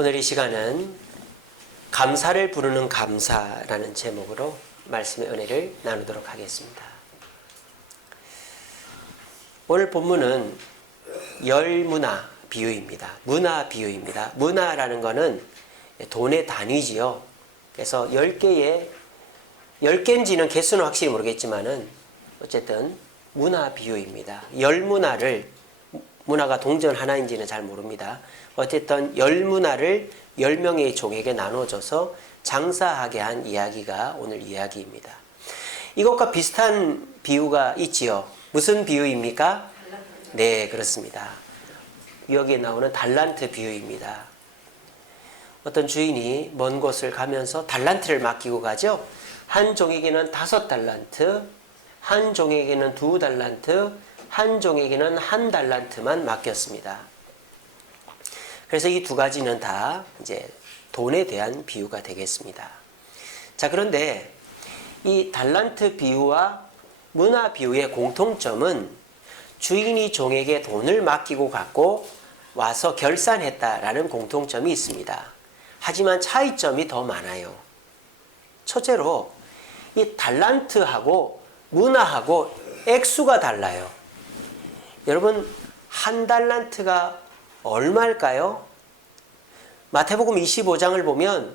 오늘 이 시간은 감사를 부르는 감사라는 제목으로 말씀의 은혜를 나누도록 하겠습니다. 오늘 본문은 열문화 비유입니다. 문화 비유입니다. 문화라는 것은 돈의 단위지요. 그래서 10개인지는 개수는 확실히 모르겠지만은 어쨌든 문화 비유입니다. 문화가 동전 하나인지는 잘 모릅니다. 어쨌든 열문화를 10명의 종에게 나눠줘서 장사하게 한 이야기가 오늘 이야기입니다. 이것과 비슷한 비유가 있지요. 무슨 비유입니까? 네, 그렇습니다. 여기에 나오는 달란트 비유입니다. 어떤 주인이 먼 곳을 가면서 달란트를 맡기고 가죠. 한 종에게는 5달란트, 한 종에게는 2달란트, 한 종에게는 1달란트만 맡겼습니다. 그래서 이 두 가지는 다 이제 돈에 대한 비유가 되겠습니다. 자, 그런데 이 달란트 비유와 문화 비유의 공통점은 주인이 종에게 돈을 맡기고 갔고 와서 결산했다라는 공통점이 있습니다. 하지만 차이점이 더 많아요. 첫째로 이 달란트하고 문화하고 액수가 달라요. 여러분, 1달란트가 얼마일까요? 마태복음 25장을 보면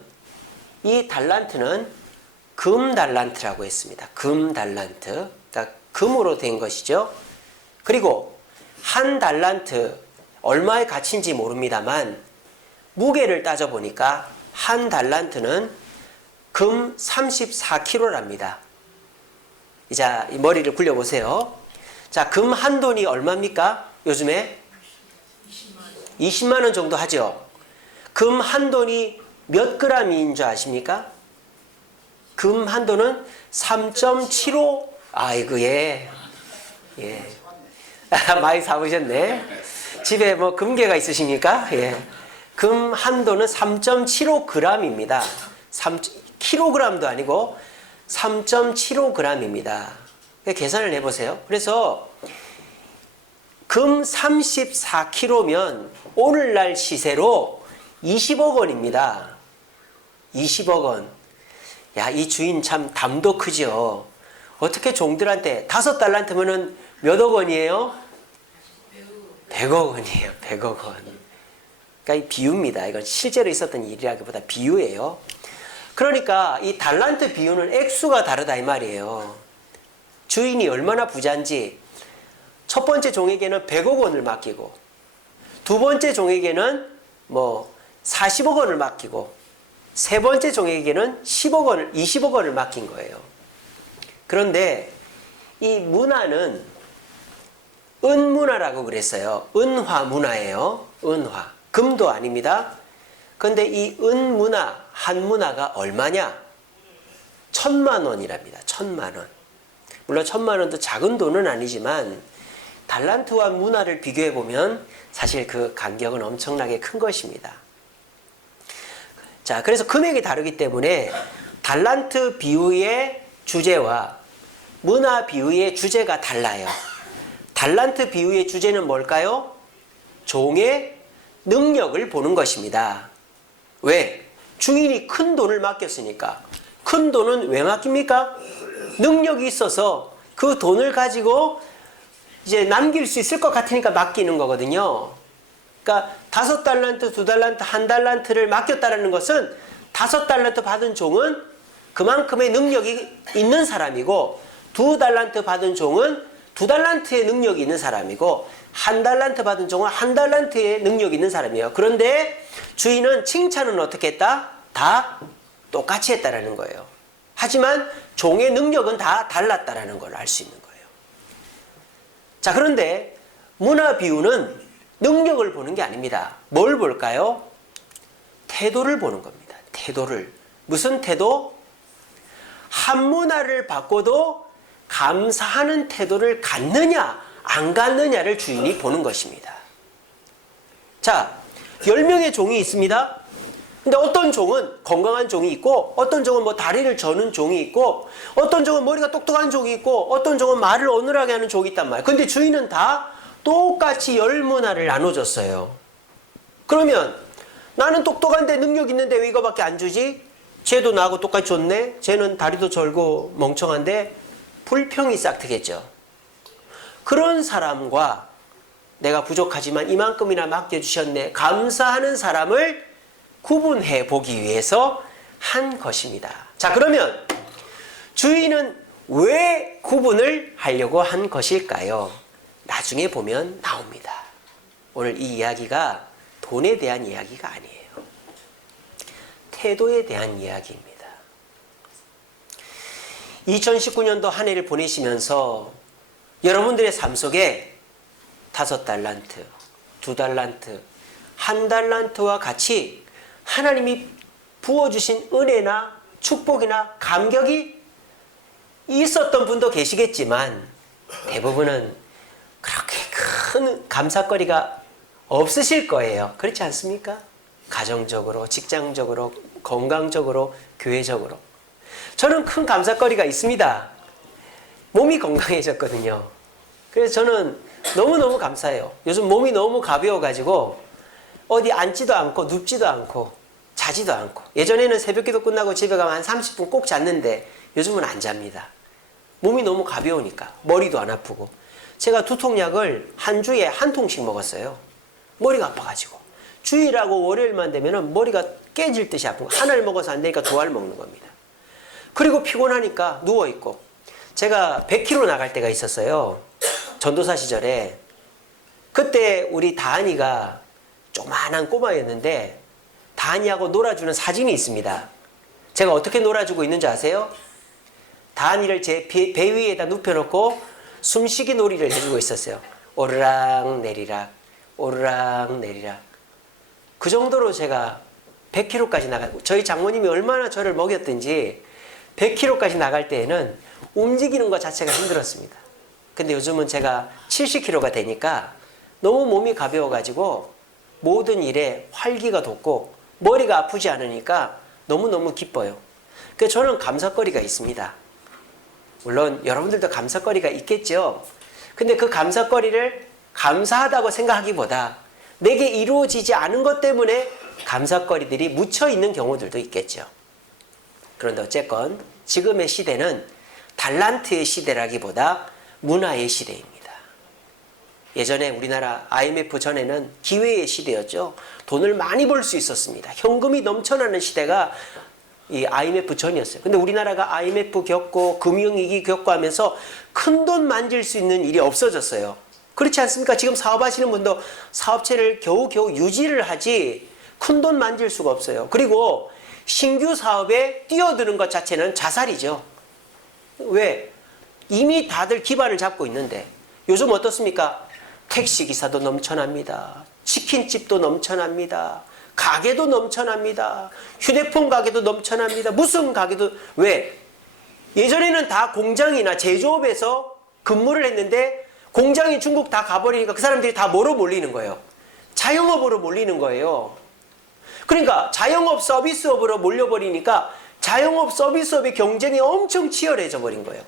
이 달란트는 금 달란트라고 했습니다. 금 달란트. 그러니까 금으로 된 것이죠. 그리고 1달란트 얼마의 가치인지 모릅니다만 무게를 따져보니까 1달란트는 금 34kg랍니다. 자, 이 머리를 굴려보세요. 자, 금 한 돈이 얼마입니까? 요즘에? 20만 원 정도 하죠. 금 한 돈이 몇 그램인 줄 아십니까? 금 한 돈은 3.75. 아이고, 예. 많이 사보셨네. 집에 뭐 금괴가 있으십니까? 예. 금 한 돈은 3.75g입니다. 3kg도 아니고 3.75g입니다. 계산을 해보세요. 그래서 금 34kg면 오늘날 시세로 20억 원입니다. 20억 원. 야, 이 주인 참 담도 크죠. 어떻게 종들한테 5달란트면은 몇억 원이에요? 100억 원이에요. 100억 원. 그러니까 이 비유입니다. 이건 실제로 있었던 일이라기보다 비유예요. 그러니까 이 달란트 비유는 액수가 다르다 이 말이에요. 주인이 얼마나 부자인지 첫 번째 종에게는 100억 원을 맡기고 두 번째 종에게는 뭐 40억 원을 맡기고 세 번째 종에게는 20억 원을 맡긴 거예요. 그런데 이 문화는 은문화라고 그랬어요. 은화 문화예요. 은화. 금도 아닙니다. 그런데 이 은문화, 한문화가 얼마냐? 1,000만 원이랍니다. 1,000만 원. 물론 1,000만 원도 작은 돈은 아니지만 달란트와 문화를 비교해 보면 사실 그 간격은 엄청나게 큰 것입니다. 자, 그래서 금액이 다르기 때문에 달란트 비유의 주제와 문화 비유의 주제가 달라요. 달란트 비유의 주제는 뭘까요? 종의 능력을 보는 것입니다. 왜? 주인이 큰 돈을 맡겼으니까. 큰 돈은 왜 맡깁니까? 능력이 있어서 그 돈을 가지고 이제 남길 수 있을 것 같으니까 맡기는 거거든요. 그러니까 5달란트, 2달란트, 1달란트를 맡겼다는 것은 5달란트 받은 종은 그만큼의 능력이 있는 사람이고 2달란트 받은 종은 2달란트의 능력이 있는 사람이고 1달란트 받은 종은 1달란트의 능력이 있는 사람이에요. 그런데 주인은 칭찬은 어떻게 했다? 다 똑같이 했다라는 거예요. 하지만 종의 능력은 다 달랐다라는 걸 알 수 있는 거예요. 자, 그런데 문화 비유는 능력을 보는 게 아닙니다. 뭘 볼까요? 태도를 보는 겁니다. 태도를. 무슨 태도? 한 문화를 받고도 감사하는 태도를 갖느냐 안 갖느냐를 주인이 보는 것입니다. 자, 10명의 종이 있습니다. 근데 어떤 종은 건강한 종이 있고 어떤 종은 뭐 다리를 저는 종이 있고 어떤 종은 머리가 똑똑한 종이 있고 어떤 종은 말을 어눌하게 하는 종이 있단 말이에요. 근데 주인은 다 똑같이 열문화를 나눠줬어요. 그러면 나는 똑똑한데 능력 있는데 왜 이거밖에 안 주지? 쟤도 나하고 똑같이 좋네? 쟤는 다리도 절고 멍청한데 불평이 싹트겠죠. 그런 사람과 내가 부족하지만 이만큼이나 맡겨주셨네, 감사하는 사람을 구분해 보기 위해서 한 것입니다. 자, 그러면 주인은 왜 구분을 하려고 한 것일까요? 나중에 보면 나옵니다. 오늘 이 이야기가 돈에 대한 이야기가 아니에요. 태도에 대한 이야기입니다. 2019년도 한 해를 보내시면서 여러분들의 삶 속에 5달란트, 2달란트, 1달란트와 같이 하나님이 부어주신 은혜나 축복이나 감격이 있었던 분도 계시겠지만 대부분은 그렇게 큰 감사거리가 없으실 거예요. 그렇지 않습니까? 가정적으로, 직장적으로, 건강적으로, 교회적으로. 저는 큰 감사거리가 있습니다. 몸이 건강해졌거든요. 그래서 저는 너무너무 감사해요. 요즘 몸이 너무 가벼워가지고 어디 앉지도 않고 눕지도 않고 자지도 않고, 예전에는 새벽기도 끝나고 집에 가면 한 30분 꼭 잤는데 요즘은 안 잡니다. 몸이 너무 가벼우니까. 머리도 안 아프고. 제가 두통약을 한 주에 한 통씩 먹었어요. 머리가 아파가지고. 주일하고 월요일만 되면 머리가 깨질 듯이 아픈 거. 하나를 먹어서 안 되니까 2알 먹는 겁니다. 그리고 피곤하니까 누워있고. 제가 100km 나갈 때가 있었어요. 전도사 시절에. 그때 우리 다한이가 조그만한 꼬마였는데 다한이하고 놀아주는 사진이 있습니다. 제가 어떻게 놀아주고 있는지 아세요? 다한이를 제 배 위에다 눕혀놓고 숨쉬기 놀이를 해주고 있었어요. 오르락 내리락, 오르락 내리락. 그 정도로 제가 100km까지 나가고, 저희 장모님이 얼마나 저를 먹였든지 100km까지 나갈 때에는 움직이는 것 자체가 힘들었습니다. 근데 요즘은 제가 70km가 되니까 너무 몸이 가벼워가지고 모든 일에 활기가 돋고 머리가 아프지 않으니까 너무너무 기뻐요. 그래서 저는 감사거리가 있습니다. 물론 여러분들도 감사거리가 있겠죠. 근데 그 감사거리를 감사하다고 생각하기보다 내게 이루어지지 않은 것 때문에 감사거리들이 묻혀 있는 경우들도 있겠죠. 그런데 어쨌건 지금의 시대는 달란트의 시대라기보다 문화의 시대입니다. 예전에 우리나라 IMF 전에는 기회의 시대였죠. 돈을 많이 벌 수 있었습니다. 현금이 넘쳐나는 시대가 이 IMF 전이었어요. 근데 우리나라가 IMF 겪고 금융위기 겪고 하면서 큰돈 만질 수 있는 일이 없어졌어요. 그렇지 않습니까? 지금 사업하시는 분도 사업체를 겨우겨우 유지를 하지 큰돈 만질 수가 없어요. 그리고 신규 사업에 뛰어드는 것 자체는 자살이죠. 왜? 이미 다들 기반을 잡고 있는데. 요즘 어떻습니까? 택시기사도 넘쳐납니다. 치킨집도 넘쳐납니다. 가게도 넘쳐납니다. 휴대폰 가게도 넘쳐납니다. 무슨 가게도. 왜? 예전에는 다 공장이나 제조업에서 근무를 했는데 공장이 중국 다 가버리니까 그 사람들이 다 뭐로 몰리는 거예요? 자영업으로 몰리는 거예요. 그러니까 자영업 서비스업으로 몰려버리니까 자영업 서비스업의 경쟁이 엄청 치열해져 버린 거예요.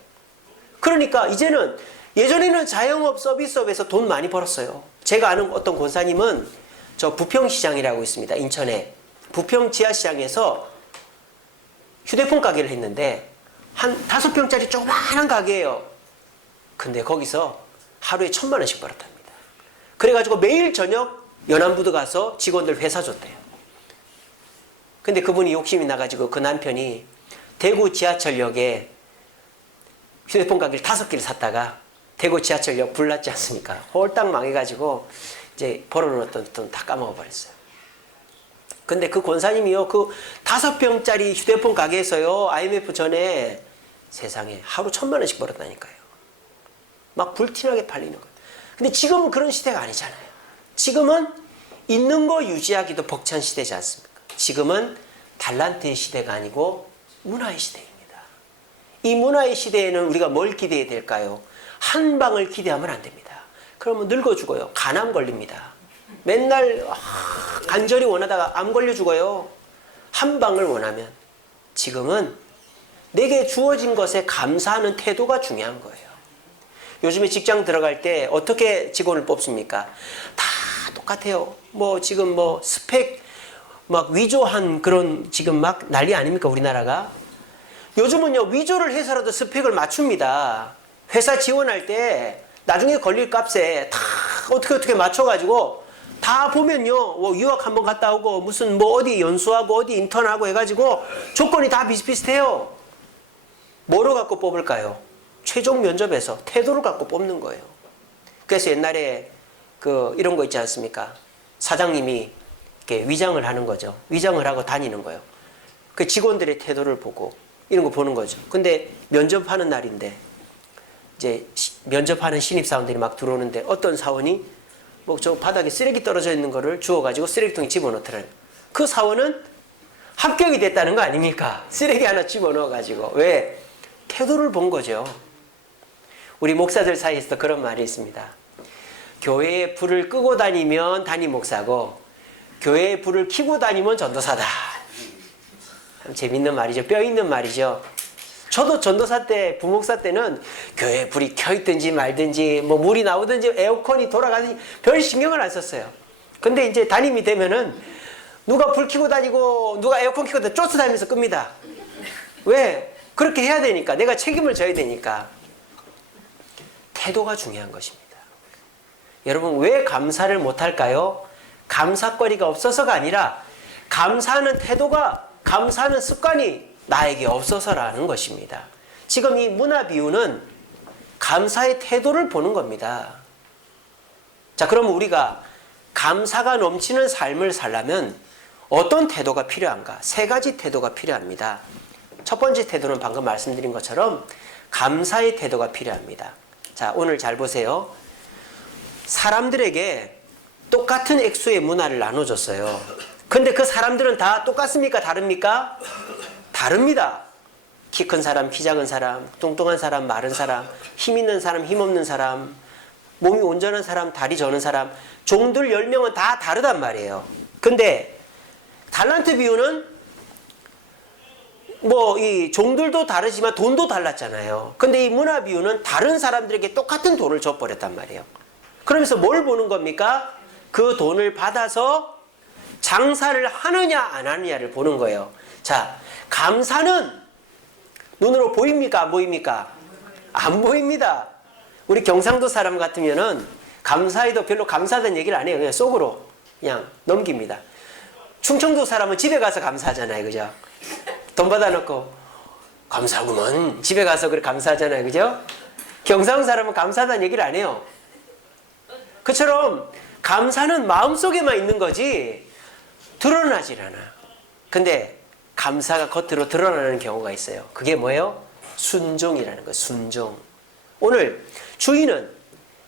그러니까 이제는, 예전에는 자영업 서비스업에서 돈 많이 벌었어요. 제가 아는 어떤 권사님은 저 부평시장이라고 있습니다. 인천에. 부평 지하시장에서 휴대폰 가게를 했는데 한 5평짜리 조그마한 가게예요. 근데 거기서 하루에 1,000만 원씩 벌었답니다. 그래가지고 매일 저녁 연안부두 가서 직원들 회사 줬대요. 근데 그분이 욕심이 나가지고 그 남편이 대구 지하철역에 휴대폰 가게를 5개를 샀다가 대구 지하철역 불났지 않습니까? 홀딱 망해가지고 이제 벌어놓았던 돈 다 까먹어버렸어요. 근데 그 권사님이요, 그 5평짜리 휴대폰 가게에서요, IMF 전에 세상에 하루 1,000만 원씩 벌었다니까요. 막 불티나게 팔리는 거예요. 근데 지금은 그런 시대가 아니잖아요. 지금은 있는 거 유지하기도 벅찬 시대지 않습니까? 지금은 달란트의 시대가 아니고 문화의 시대입니다. 이 문화의 시대에는 우리가 뭘 기대해야 될까요? 한 방을 기대하면 안 됩니다. 그러면 늙어 죽어요. 간암 걸립니다. 맨날 간절히 원하다가 암 걸려 죽어요. 한 방을 원하면. 지금은 내게 주어진 것에 감사하는 태도가 중요한 거예요. 요즘에 직장 들어갈 때 어떻게 직원을 뽑습니까? 다 똑같아요. 뭐 지금 뭐 스펙 막 위조한 그런 지금 막 난리 아닙니까 우리나라가? 요즘은요 위조를 해서라도 스펙을 맞춥니다. 회사 지원할 때 나중에 걸릴 값에 다 어떻게 맞춰가지고 다 보면요 뭐 유학 한번 갔다 오고 무슨 뭐 어디 연수하고 어디 인턴하고 해가지고 조건이 다 비슷비슷해요. 뭐로 갖고 뽑을까요? 최종 면접에서 태도를 갖고 뽑는 거예요. 그래서 옛날에 이런 거 있지 않습니까? 사장님이 이렇게 위장을 하는 거죠. 위장을 하고 다니는 거예요. 그 직원들의 태도를 보고 이런 거 보는 거죠. 근데 면접하는 날인데 이제 면접하는 신입사원들이 막 들어오는데 어떤 사원이 뭐 저 바닥에 쓰레기 떨어져 있는 거를 주워가지고 쓰레기통에 집어넣더래요. 그 사원은 합격이 됐다는 거 아닙니까? 쓰레기 하나 집어넣어가지고. 왜? 태도를 본 거죠. 우리 목사들 사이에서도 그런 말이 있습니다. 교회에 불을 끄고 다니면 담임 목사고 교회에 불을 켜고 다니면 전도사다. 참 재밌는 말이죠. 뼈 있는 말이죠. 저도 전도사 때, 부목사 때는 교회에 불이 켜있든지 말든지 뭐 물이 나오든지 에어컨이 돌아가든지 별 신경을 안 썼어요. 근데 이제 담임이 되면은 누가 불 켜고 다니고 누가 에어컨 켜고 다니고 쫓아다니면서 끕니다. 왜? 그렇게 해야 되니까. 내가 책임을 져야 되니까. 태도가 중요한 것입니다. 여러분 왜 감사를 못할까요? 감사거리가 없어서가 아니라 감사하는 태도가, 감사하는 습관이 나에게 없어서라는 것입니다. 지금 이 문화 비유는 감사의 태도를 보는 겁니다. 자, 그럼 우리가 감사가 넘치는 삶을 살려면 어떤 태도가 필요한가? 세 가지 태도가 필요합니다. 첫 번째 태도는 방금 말씀드린 것처럼 감사의 태도가 필요합니다. 자, 오늘 잘 보세요. 사람들에게 똑같은 액수의 문화를 나눠줬어요. 근데 그 사람들은 다 똑같습니까? 다릅니까? 다릅니다. 키 큰 사람, 키 작은 사람, 뚱뚱한 사람, 마른 사람, 힘 있는 사람, 힘 없는 사람, 몸이 온전한 사람, 다리 저는 사람, 종들 10명은 다 다르단 말이에요. 근데 달란트 비유는 뭐 이 종들도 다르지만 돈도 달랐잖아요. 근데 이 문화 비유는 다른 사람들에게 똑같은 돈을 줘버렸단 말이에요. 그러면서 뭘 보는 겁니까? 그 돈을 받아서 장사를 하느냐 안 하느냐를 보는 거예요. 자, 감사는 눈으로 보입니까? 안 보입니까? 안 보입니다. 우리 경상도 사람 같으면은 감사해도 별로 감사하다는 얘기를 안 해요. 그냥 속으로 그냥 넘깁니다. 충청도 사람은 집에 가서 감사하잖아요. 그죠? 돈 받아놓고 감사하구먼. 집에 가서 그래 감사하잖아요. 그죠? 경상도 사람은 감사하다는 얘기를 안 해요. 그처럼 감사는 마음속에만 있는 거지 드러나질 않아. 근데 감사가 겉으로 드러나는 경우가 있어요. 그게 뭐예요? 순종이라는 거예요. 순종. 오늘 주인은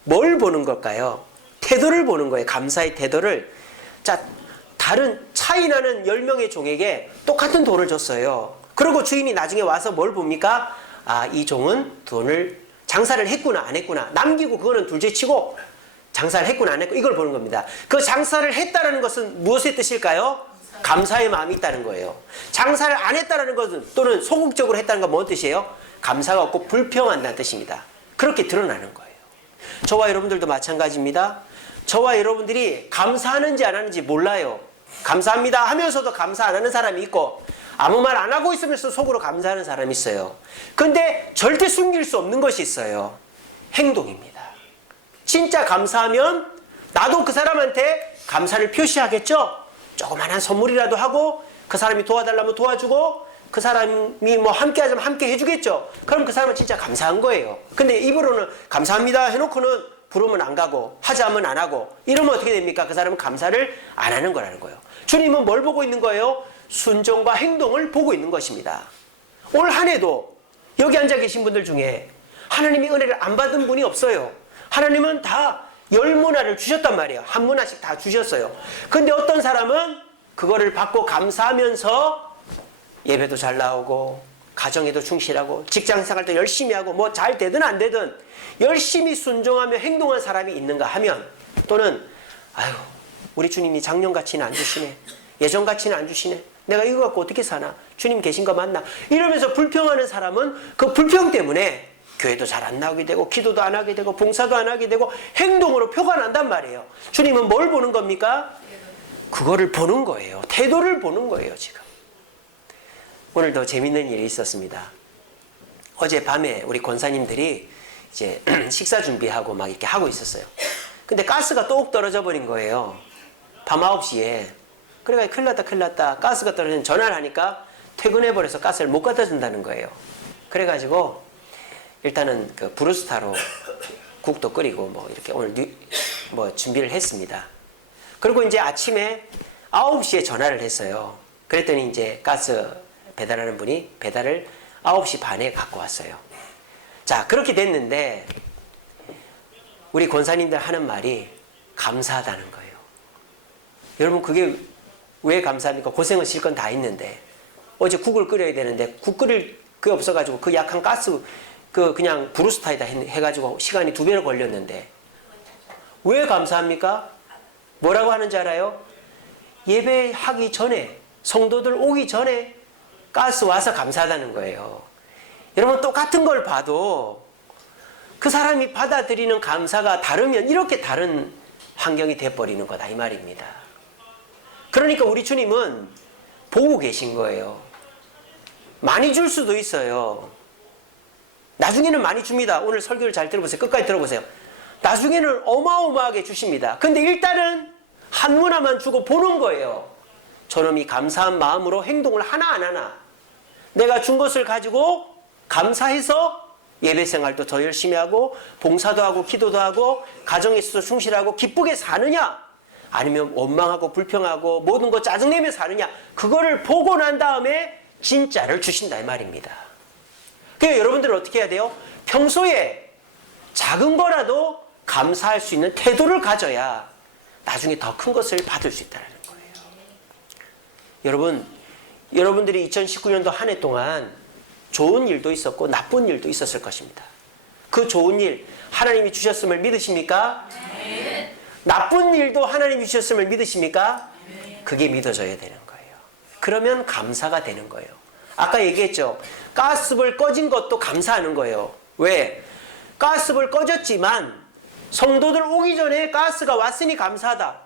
뭘 보는 걸까요? 태도를 보는 거예요. 감사의 태도를. 자, 다른 차이 나는 10명의 종에게 똑같은 돈을 줬어요. 그리고 주인이 나중에 와서 뭘 봅니까? 아, 이 종은 돈을 장사를 했구나 안 했구나. 남기고 그거는 둘째치고 장사를 했구나 안 했고 이걸 보는 겁니다. 그 장사를 했다는 것은 무엇의 뜻일까요? 감사의 마음이 있다는 거예요. 장사를 안 했다는 것은 또는 소극적으로 했다는 건 뭔 뜻이에요? 감사가 없고 불평한다는 뜻입니다. 그렇게 드러나는 거예요. 저와 여러분들도 마찬가지입니다. 저와 여러분들이 감사하는지 안 하는지 몰라요. 감사합니다 하면서도 감사 안 하는 사람이 있고 아무 말 안 하고 있으면서 속으로 감사하는 사람이 있어요. 근데 절대 숨길 수 없는 것이 있어요. 행동입니다. 진짜 감사하면 나도 그 사람한테 감사를 표시하겠죠? 조그만한 선물이라도 하고 그 사람이 도와달라면 도와주고 그 사람이 뭐 함께 하자면 함께 해주겠죠? 그럼 그 사람은 진짜 감사한 거예요. 근데 입으로는 감사합니다 해놓고는 부르면 안 가고 하자면 안 하고 이러면 어떻게 됩니까? 그 사람은 감사를 안 하는 거라는 거예요. 주님은 뭘 보고 있는 거예요? 순종과 행동을 보고 있는 것입니다. 올 한 해도 여기 앉아 계신 분들 중에 하나님이 은혜를 안 받은 분이 없어요. 하나님은 다 10문화를 주셨단 말이에요. 한 문화씩 다 주셨어요. 근데 어떤 사람은 그거를 받고 감사하면서 예배도 잘 나오고 가정에도 충실하고 직장생활도 열심히 하고 뭐 잘 되든 안 되든 열심히 순종하며 행동한 사람이 있는가 하면 또는 아유 우리 주님이 작년같이는 안 주시네. 예전같이는 안 주시네. 내가 이거 갖고 어떻게 사나? 주님 계신 거 맞나? 이러면서 불평하는 사람은 그 불평 때문에 교회도 잘 안 나오게 되고 기도도 안 하게 되고 봉사도 안 하게 되고 행동으로 표가 난단 말이에요. 주님은 뭘 보는 겁니까? 그거를 보는 거예요. 태도를 보는 거예요, 지금. 오늘도 재밌는 일이 있었습니다. 어젯밤에 우리 권사님들이 이제 식사 준비하고 막 이렇게 하고 있었어요. 근데 가스가 뚝 떨어져 버린 거예요. 밤 9시에. 그래가지고 큰일 났다. 가스가 떨어지면 전화를 하니까 퇴근해버려서 가스를 못 갖다 준다는 거예요. 그래가지고 일단은 그 브루스타로 국도 끓이고 뭐 이렇게 오늘 뭐 준비를 했습니다. 그리고 이제 아침에 9시에 전화를 했어요. 그랬더니 이제 가스 배달하는 분이 배달을 9시 반에 갖고 왔어요. 자, 그렇게 됐는데 우리 권사님들 하는 말이 감사하다는 거예요. 여러분, 그게 왜 감사합니까? 고생은 실컷 다 했는데 어제 국을 끓여야 되는데 국 끓일 게 없어가지고 그 약한 가스 그냥 브루스타에다 해가지고 시간이 2배로 걸렸는데 왜 감사합니까? 뭐라고 하는지 알아요? 예배하기 전에, 성도들 오기 전에 가스 와서 감사하다는 거예요. 여러분, 똑같은 걸 봐도 그 사람이 받아들이는 감사가 다르면 이렇게 다른 환경이 돼버리는 거다, 이 말입니다. 그러니까 우리 주님은 보고 계신 거예요. 많이 줄 수도 있어요. 나중에는 많이 줍니다. 오늘 설교를 잘 들어보세요. 끝까지 들어보세요. 나중에는 어마어마하게 주십니다. 근데 일단은 한 문화만 주고 보는 거예요. 저놈이 감사한 마음으로 행동을 하나 안 하나. 내가 준 것을 가지고 감사해서 예배 생활도 더 열심히 하고 봉사도 하고 기도도 하고 가정에서도 충실하고 기쁘게 사느냐, 아니면 원망하고 불평하고 모든 거 짜증내며 사느냐, 그거를 보고 난 다음에 진짜를 주신다, 이 말입니다. 그러니까 여러분들은 어떻게 해야 돼요? 평소에 작은 거라도 감사할 수 있는 태도를 가져야 나중에 더 큰 것을 받을 수 있다는 거예요. 여러분들이 2019년도 한 해 동안 좋은 일도 있었고 나쁜 일도 있었을 것입니다. 그 좋은 일 하나님이 주셨음을 믿으십니까? 네. 나쁜 일도 하나님이 주셨음을 믿으십니까? 네. 그게 믿어져야 되는 거예요. 그러면 감사가 되는 거예요. 아까 얘기했죠. 가스불 꺼진 것도 감사하는 거예요. 왜? 가스불 꺼졌지만 성도들 오기 전에 가스가 왔으니 감사하다.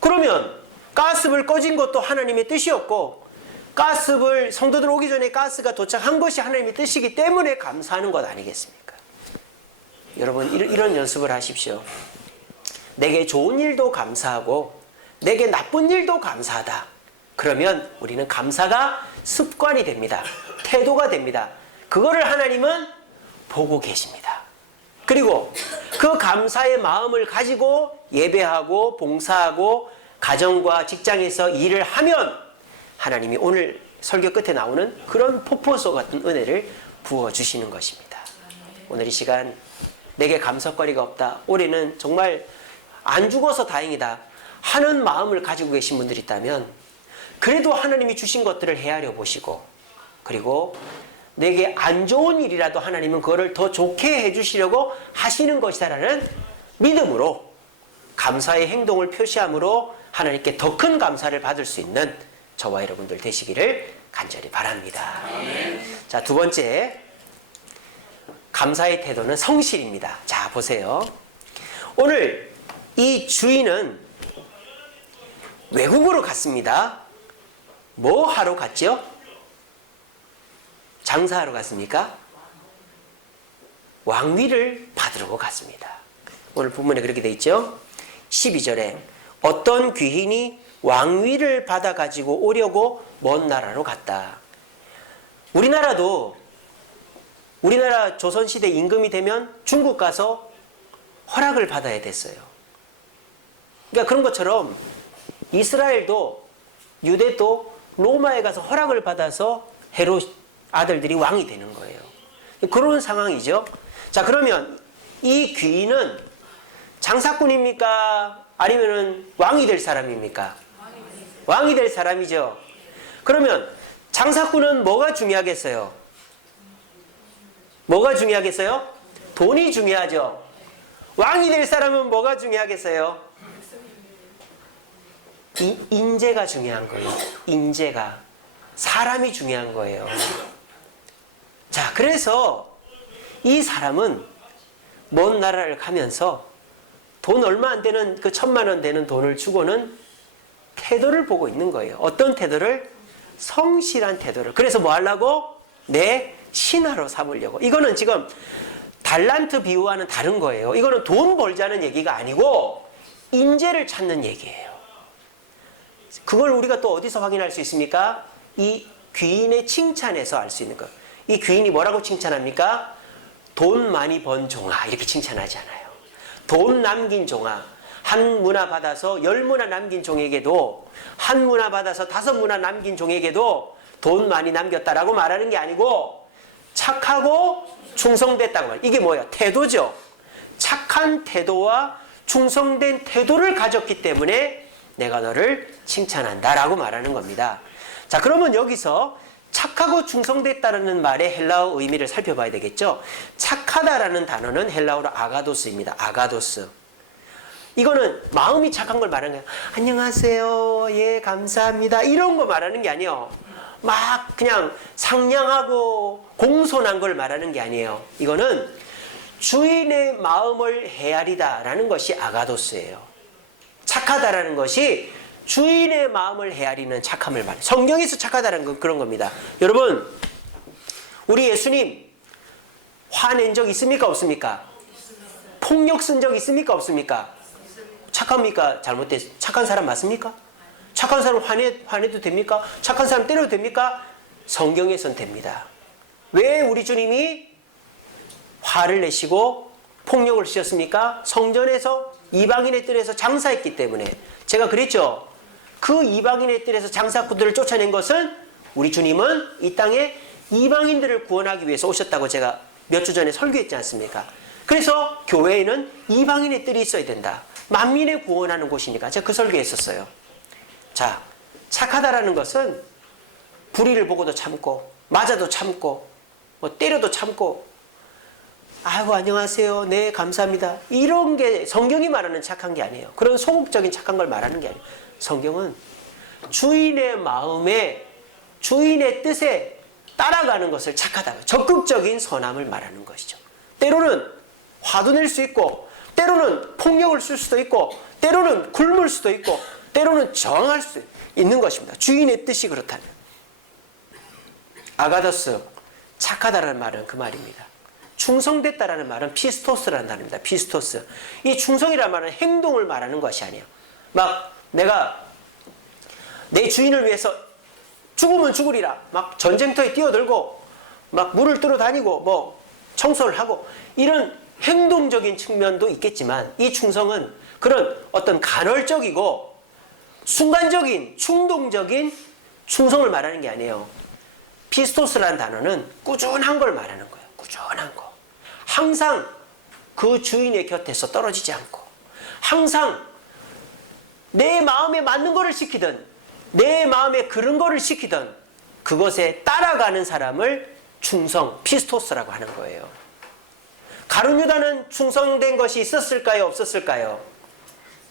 그러면 가스불 꺼진 것도 하나님의 뜻이었고 가스불 성도들 오기 전에 가스가 도착한 것이 하나님의 뜻이기 때문에 감사하는 것 아니겠습니까? 여러분, 이런 연습을 하십시오. 내게 좋은 일도 감사하고 내게 나쁜 일도 감사하다. 그러면 우리는 감사가 습관이 됩니다. 태도가 됩니다. 그거를 하나님은 보고 계십니다. 그리고 그 감사의 마음을 가지고 예배하고 봉사하고 가정과 직장에서 일을 하면 하나님이 오늘 설교 끝에 나오는 그런 폭포수 같은 은혜를 부어주시는 것입니다. 오늘 이 시간 내게 감사거리가 없다, 올해는 정말 안 죽어서 다행이다 하는 마음을 가지고 계신 분들이 있다면 그래도 하나님이 주신 것들을 헤아려 보시고, 그리고 내게 안 좋은 일이라도 하나님은 그거를 더 좋게 해주시려고 하시는 것이다라는 믿음으로 감사의 행동을 표시함으로 하나님께 더 큰 감사를 받을 수 있는 저와 여러분들 되시기를 간절히 바랍니다. 자, 두 번째, 감사의 태도는 성실입니다. 자, 보세요. 오늘 이 주인은 외국으로 갔습니다. 뭐 하러 갔죠? 장사하러 갔습니까? 왕위를 받으러 갔습니다. 오늘 본문에 그렇게 돼 있죠? 12절에 어떤 귀인이 왕위를 받아가지고 오려고 먼 나라로 갔다. 우리나라 조선시대 임금이 되면 중국 가서 허락을 받아야 됐어요. 그러니까 그런 것처럼 이스라엘도, 유대도 로마에 가서 허락을 받아서 헤롯 아들들이 왕이 되는 거예요. 그런 상황이죠. 자, 그러면 이 귀인은 장사꾼입니까? 아니면은 왕이 될 사람입니까? 왕이 될 사람이죠. 그러면 장사꾼은 뭐가 중요하겠어요? 뭐가 중요하겠어요? 돈이 중요하죠. 왕이 될 사람은 뭐가 중요하겠어요? 인재가 중요한 거예요. 인재가. 사람이 중요한 거예요. 자, 그래서 이 사람은 먼 나라를 가면서 돈 얼마 안 되는 그 1,000만 원 되는 돈을 주고는 태도를 보고 있는 거예요. 어떤 태도를? 성실한 태도를. 그래서 뭐 하려고? 내 신하로 삼으려고. 이거는 지금 달란트 비유와는 다른 거예요. 이거는 돈 벌자는 얘기가 아니고 인재를 찾는 얘기예요. 그걸 우리가 또 어디서 확인할 수 있습니까? 이 귀인의 칭찬에서 알 수 있는 거예요. 이 귀인이 뭐라고 칭찬합니까? 돈 많이 번 종아 이렇게 칭찬하잖아요. 돈 남긴 종아. 한 문화 받아서 10문화 남긴 종에게도, 한 문화 받아서 5문화 남긴 종에게도 돈 많이 남겼다라고 말하는 게 아니고 착하고 충성됐다고 말해요. 이게 뭐예요? 태도죠. 착한 태도와 충성된 태도를 가졌기 때문에 내가 너를 칭찬한다라고 말하는 겁니다. 자, 그러면 여기서 착하고 충성됐다라는 말의 헬라어 의미를 살펴봐야 되겠죠. 착하다라는 단어는 헬라어로 아가도스입니다. 아가도스. 이거는 마음이 착한 걸 말하는 거예요. 안녕하세요. 예, 감사합니다. 이런 거 말하는 게 아니에요. 막 그냥 상냥하고 공손한 걸 말하는 게 아니에요. 이거는 주인의 마음을 헤아리다라는 것이 아가도스예요. 착하다라는 것이 주인의 마음을 헤아리는 착함을 말해요. 성경에서 착하다는 건 그런 겁니다. 여러분, 우리 예수님 화낸 적 있습니까? 없습니까? 폭력 쓴 적 있습니까? 없습니까? 착합니까? 착한 사람 맞습니까? 착한 사람 화내도 됩니까? 착한 사람 때려도 됩니까? 성경에선 됩니다. 왜 우리 주님이 화를 내시고 폭력을 쓰셨습니까? 성전에서 이방인의 뜰에서 장사했기 때문에. 제가 그랬죠. 그 이방인의 뜰에서 장사꾼들을 쫓아낸 것은 우리 주님은 이 땅에 이방인들을 구원하기 위해서 오셨다고 제가 몇 주 전에 설교했지 않습니까? 그래서 교회에는 이방인의 뜰이 있어야 된다. 만민을 구원하는 곳이니까 제가 그 설교했었어요. 자, 착하다라는 것은 불의를 보고도 참고, 맞아도 참고, 뭐 때려도 참고, 아이고 안녕하세요. 네 감사합니다. 이런 게 성경이 말하는 착한 게 아니에요. 그런 소극적인 착한 걸 말하는 게 아니에요. 성경은 주인의 마음에, 주인의 뜻에 따라가는 것을 착하다. 적극적인 선함을 말하는 것이죠. 때로는 화도 낼 수 있고, 때로는 폭력을 쓸 수도 있고, 때로는 굶을 수도 있고, 때로는 정할 수 있는 것입니다. 주인의 뜻이 그렇다면. 아가더스, 착하다라는 말은 그 말입니다. 충성됐다라는 말은 피스토스라는 단어입니다. 피스토스. 이 충성이라는 말은 행동을 말하는 것이 아니에요. 막 내가 내 주인을 위해서 죽으면 죽으리라. 막 전쟁터에 뛰어들고 막 물을 뜨러 다니고 뭐 청소를 하고 이런 행동적인 측면도 있겠지만 이 충성은 그런 어떤 간헐적이고 순간적인 충동적인 충성을 말하는 게 아니에요. 피스토스라는 단어는 꾸준한 걸 말하는 거예요. 꾸준한 거. 항상 그 주인의 곁에서 떨어지지 않고 항상 내 마음에 맞는 거를 시키든 내 마음에 그런 거를 시키든 그것에 따라가는 사람을 충성, 피스토스라고 하는 거예요. 가룟 유다는 충성된 것이 있었을까요? 없었을까요?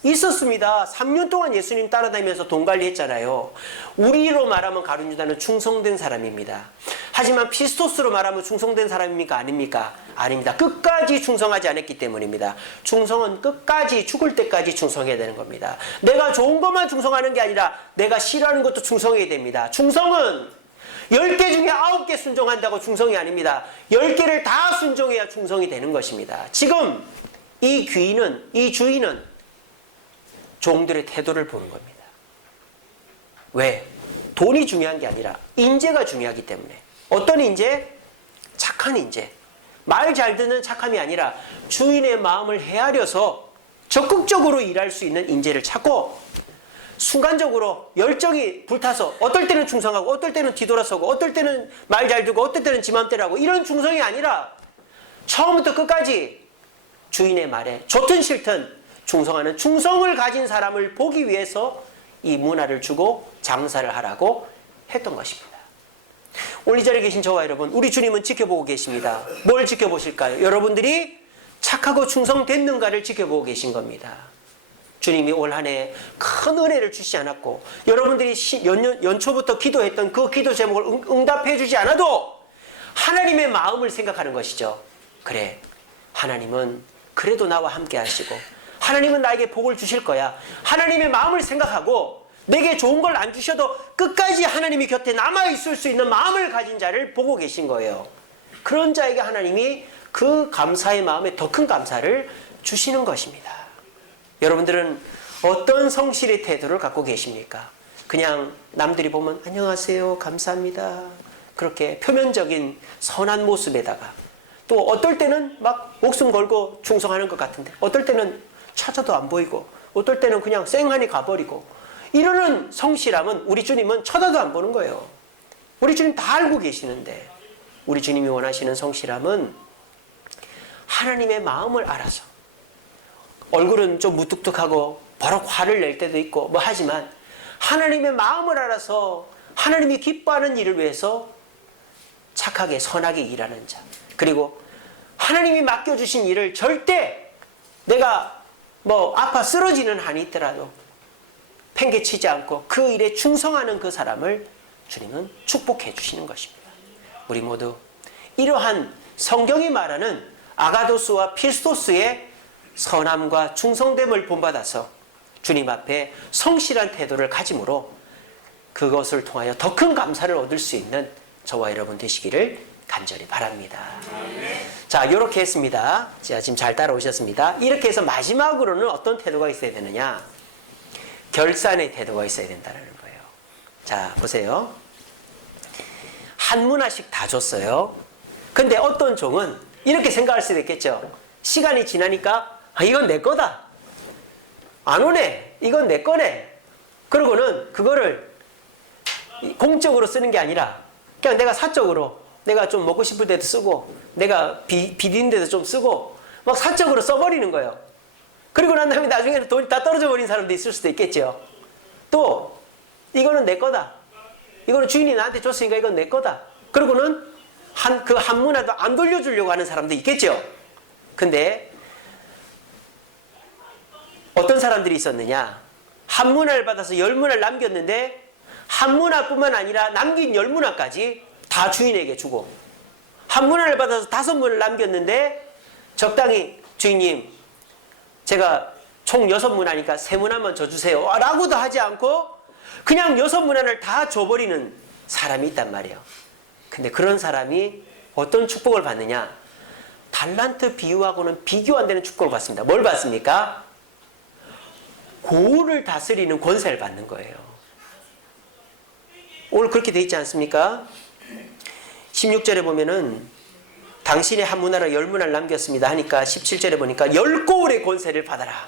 있었습니다. 3년 동안 예수님 따라다니면서 돈 관리했잖아요. 우리로 말하면 가룟 유다는 충성된 사람입니다. 하지만 피스토스로 말하면 충성된 사람입니까? 아닙니까? 아닙니다. 끝까지 충성하지 않았기 때문입니다. 충성은 끝까지 죽을 때까지 충성해야 되는 겁니다. 내가 좋은 것만 충성하는 게 아니라 내가 싫어하는 것도 충성해야 됩니다. 충성은 10개 중에 9개 순종한다고 충성이 아닙니다. 10개를 다 순종해야 충성이 되는 것입니다. 지금 이 귀인은, 이 주인은 종들의 태도를 보는 겁니다. 왜? 돈이 중요한 게 아니라 인재가 중요하기 때문에. 어떤 인재? 착한 인재. 말 잘 듣는 착함이 아니라 주인의 마음을 헤아려서 적극적으로 일할 수 있는 인재를 찾고 순간적으로 열정이 불타서 어떨 때는 충성하고 어떨 때는 뒤돌아서고 어떨 때는 말 잘 듣고 어떨 때는 지 맘대로 하고 이런 충성이 아니라 처음부터 끝까지 주인의 말에 좋든 싫든 충성하는 충성을 가진 사람을 보기 위해서 이 문화를 주고 장사를 하라고 했던 것입니다. 오늘 이 자리에 계신 저와 여러분, 우리 주님은 지켜보고 계십니다. 뭘 지켜보실까요? 여러분들이 착하고 충성됐는가를 지켜보고 계신 겁니다. 주님이 올 한 해 큰 은혜를 주시지 않았고 여러분들이 연초부터 기도했던 그 기도 제목을 응답해 주지 않아도 하나님의 마음을 생각하는 것이죠. 그래, 하나님은 그래도 나와 함께 하시고 하나님은 나에게 복을 주실 거야. 하나님의 마음을 생각하고 내게 좋은 걸 안 주셔도 끝까지 하나님이 곁에 남아있을 수 있는 마음을 가진 자를 보고 계신 거예요. 그런 자에게 하나님이 그 감사의 마음에 더 큰 감사를 주시는 것입니다. 여러분들은 어떤 성실의 태도를 갖고 계십니까? 그냥 남들이 보면 안녕하세요, 감사합니다, 그렇게 표면적인 선한 모습에다가, 또 어떨 때는 막 목숨 걸고 충성하는 것 같은데 어떨 때는 찾아도 안 보이고 어떨 때는 그냥 쌩하니 가버리고, 이러는 성실함은 우리 주님은 쳐다도 안 보는 거예요. 우리 주님 다 알고 계시는데, 우리 주님이 원하시는 성실함은 하나님의 마음을 알아서, 얼굴은 좀 무뚝뚝하고 버럭 화를 낼 때도 있고 뭐 하지만 하나님의 마음을 알아서 하나님이 기뻐하는 일을 위해서 착하게 선하게 일하는 자, 그리고 하나님이 맡겨주신 일을 절대 내가 뭐 아파 쓰러지는 한이 있더라도 팽개치지 않고 그 일에 충성하는 그 사람을 주님은 축복해 주시는 것입니다. 우리 모두 이러한 성경이 말하는 아가도스와 필스토스의 선함과 충성됨을 본받아서 주님 앞에 성실한 태도를 가짐으로 그것을 통하여 더 큰 감사를 얻을 수 있는 저와 여러분 되시기를 간절히 바랍니다. 자, 이렇게 했습니다. 자, 지금 잘 따라오셨습니다. 이렇게 해서 마지막으로는 어떤 태도가 있어야 되느냐? 결산의 태도가 있어야 된다는 거예요. 자, 보세요. 한 문화씩 다 줬어요. 근데 어떤 종은 이렇게 생각할 수도 있겠죠. 시간이 지나니까 이건 내 거다, 안 오네, 이건 내 거네. 그러고는 그거를 공적으로 쓰는 게 아니라 그냥 내가 사적으로, 내가 좀 먹고 싶을 때도 쓰고 내가 비디는 데도 좀 쓰고 막 사적으로 써버리는 거예요. 그리고 난 다음에 나중에는 돈이 다 떨어져 버린 사람도 있을 수도 있겠죠. 또 이거는 내 거다, 이거는 주인이 나한테 줬으니까 이건 내 거다, 그러고는 그 한 문화도 안 돌려주려고 하는 사람도 있겠죠. 근데 어떤 사람들이 있었느냐? 한 문화를 받아서 10문화를 남겼는데 한 문화뿐만 아니라 남긴 10문화까지 다 주인에게 주고, 한 문화를 받아서 5문화를 남겼는데 적당히 주인님 제가 총 6문화니까 3문화만 줘주세요 라고도 하지 않고 그냥 6문화를 다 줘버리는 사람이 있단 말이에요. 근데 그런 사람이 어떤 축복을 받느냐? 달란트 비유하고는 비교 안 되는 축복을 받습니다. 뭘 받습니까? 고을을 다스리는 권세를 받는 거예요. 오늘 그렇게 돼 있지 않습니까? 16절에 보면은 당신의 한 문화로 10문화를 남겼습니다 하니까 17절에 보니까 10고을의 권세를 받아라.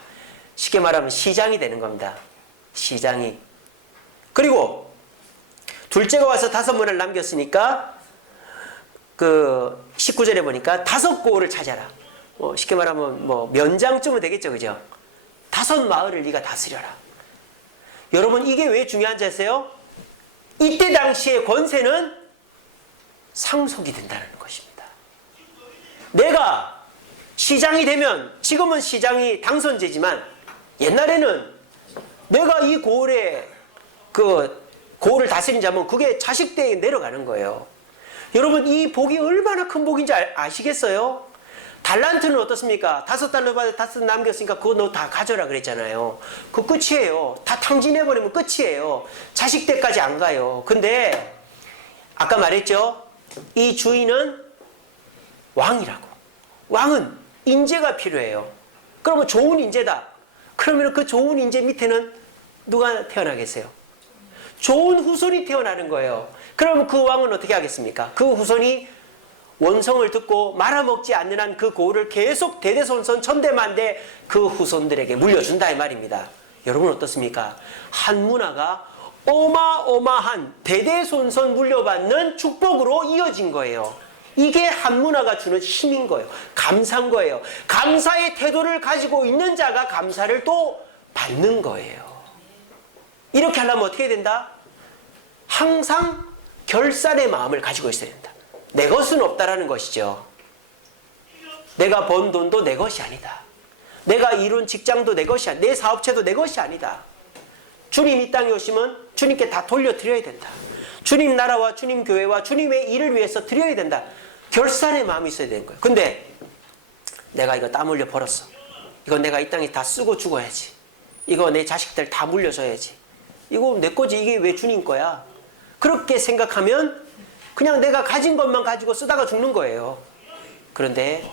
쉽게 말하면 시장이 되는 겁니다. 시장이. 그리고 둘째가 와서 5문화를 남겼으니까 그 19절에 보니까 5고을을 찾아라. 쉽게 말하면 뭐 면장쯤은 되겠죠, 그죠? 5 마을을 네가 다스려라. 여러분, 이게 왜 중요한지 아세요? 이때 당시의 권세는 상속이 된다는 것입니다. 내가 시장이 되면, 지금은 시장이 당선제지만 옛날에는 내가 이 고을에 그 고을을 다스린 자면 그게 자식 때에 내려가는 거예요. 여러분, 이 복이 얼마나 큰 복인지 아시겠어요? 달란트는 어떻습니까? 5달러 받아 5 남겼으니까 그거 너 다 가져라 그랬잖아요. 그 끝이에요. 다 탕진해버리면 끝이에요. 자식 때까지 안 가요. 근데 아까 말했죠? 이 주인은 왕이라고. 왕은 인재가 필요해요. 그러면 좋은 인재다. 그러면 그 좋은 인재 밑에는 누가 태어나겠어요? 좋은 후손이 태어나는 거예요. 그러면 그 왕은 어떻게 하겠습니까? 그 후손이 원성을 듣고 말아먹지 않는 한 그 고을을 계속 대대손손 천대만대 그 후손들에게 물려준다 이 말입니다. 여러분 어떻습니까? 한 문화가 어마어마한 대대손손 물려받는 축복으로 이어진 거예요. 이게 한 문화가 주는 힘인 거예요. 감사인 거예요. 감사의 태도를 가지고 있는 자가 감사를 또 받는 거예요. 이렇게 하려면 어떻게 된다? 항상 결산의 마음을 가지고 있어야 된다. 내 것은 없다라는 것이죠. 내가 번 돈도 내 것이 아니다. 내가 이룬 직장도 내 것이 아니다. 내 사업체도 내 것이 아니다. 주님 이 땅에 오시면 주님께 다 돌려드려야 된다. 주님 나라와 주님 교회와 주님의 일을 위해서 드려야 된다. 결산의 마음이 있어야 되는 거예요. 근데 내가 이거 땀 흘려 벌었어. 이거 내가 이 땅에 다 쓰고 죽어야지. 이거 내 자식들 다 물려줘야지. 이거 내 거지. 이게 왜 주님 거야? 그렇게 생각하면 그냥 내가 가진 것만 가지고 쓰다가 죽는 거예요. 그런데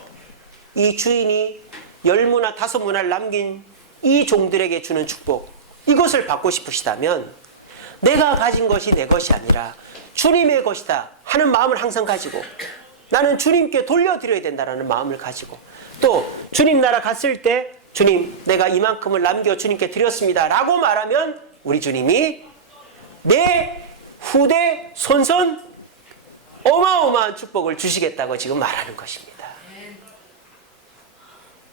이 주인이 10문화, 5문화를 남긴 이 종들에게 주는 축복, 이것을 받고 싶으시다면 내가 가진 것이 내 것이 아니라 주님의 것이다 하는 마음을 항상 가지고, 나는 주님께 돌려드려야 된다는 마음을 가지고, 또 주님 나라 갔을 때 주님 내가 이만큼을 남겨 주님께 드렸습니다 라고 말하면 우리 주님이 내 후대 손손 어마어마한 축복을 주시겠다고 지금 말하는 것입니다.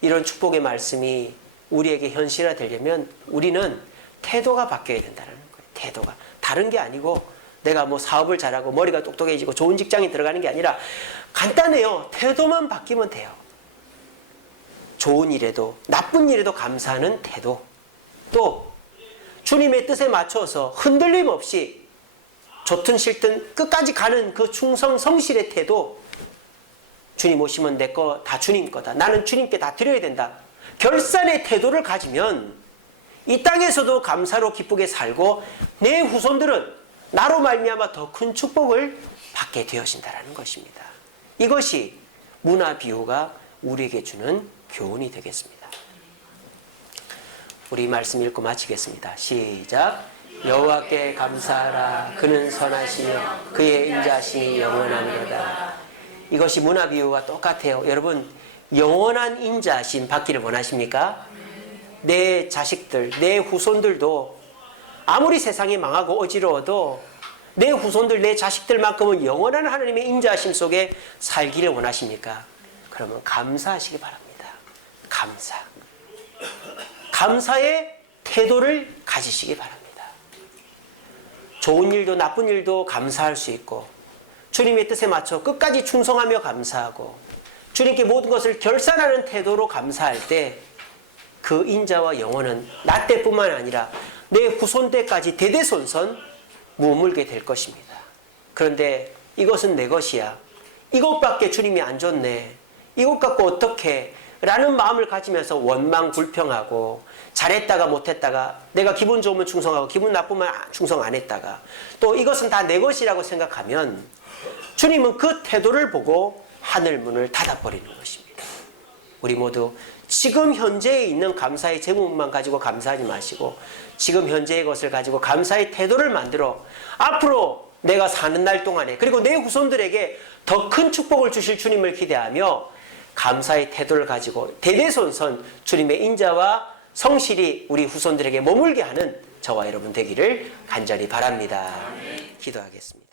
이런 축복의 말씀이 우리에게 현실화되려면 우리는 태도가 바뀌어야 된다는 거예요. 태도가. 다른 게 아니고 내가 뭐 사업을 잘하고 머리가 똑똑해지고 좋은 직장에 들어가는 게 아니라 간단해요. 태도만 바뀌면 돼요. 좋은 일에도 나쁜 일에도 감사하는 태도, 또 주님의 뜻에 맞춰서 흔들림 없이 좋든 싫든 끝까지 가는 그 충성 성실의 태도, 주님 오시면 내 거 다 주님 거다, 나는 주님께 다 드려야 된다, 결산의 태도를 가지면 이 땅에서도 감사로 기쁘게 살고 내 후손들은 나로 말미암아 더 큰 축복을 받게 되어진다는 것입니다. 이것이 문화 비유가 우리에게 주는 교훈이 되겠습니다. 우리 말씀 읽고 마치겠습니다. 시작. 여호와께 감사하라. 그는 선하시며 그의 인자심이 영원하니로다. 이것이 문화 비유와 똑같아요. 여러분, 영원한 인자심 받기를 원하십니까? 내 자식들, 내 후손들도 아무리 세상이 망하고 어지러워도 내 후손들, 내 자식들만큼은 영원한 하나님의 인자심 속에 살기를 원하십니까? 그러면 감사하시기 바랍니다. 감사. 감사의 태도를 가지시기 바랍니다. 좋은 일도 나쁜 일도 감사할 수 있고, 주님의 뜻에 맞춰 끝까지 충성하며 감사하고, 주님께 모든 것을 결산하는 태도로 감사할 때 그 인자와 영원은 나 때뿐만 아니라 내 후손 때까지 대대손손 머물게 될 것입니다. 그런데 이것은 내 것이야, 이것밖에 주님이 안 줬네, 이것 갖고 어떻게 라는 마음을 가지면서 원망 불평하고, 잘했다가 못했다가 내가 기분 좋으면 충성하고 기분 나쁘면 충성 안 했다가 또 이것은 다 내 것이라고 생각하면 주님은 그 태도를 보고 하늘 문을 닫아버리는 것입니다. 우리 모두 지금 현재에 있는 감사의 제목만 가지고 감사하지 마시고 지금 현재의 것을 가지고 감사의 태도를 만들어 앞으로 내가 사는 날 동안에, 그리고 내 후손들에게 더 큰 축복을 주실 주님을 기대하며 감사의 태도를 가지고 대대손손 주님의 인자와 성실이 우리 후손들에게 머물게 하는 저와 여러분 되기를 간절히 바랍니다. 기도하겠습니다.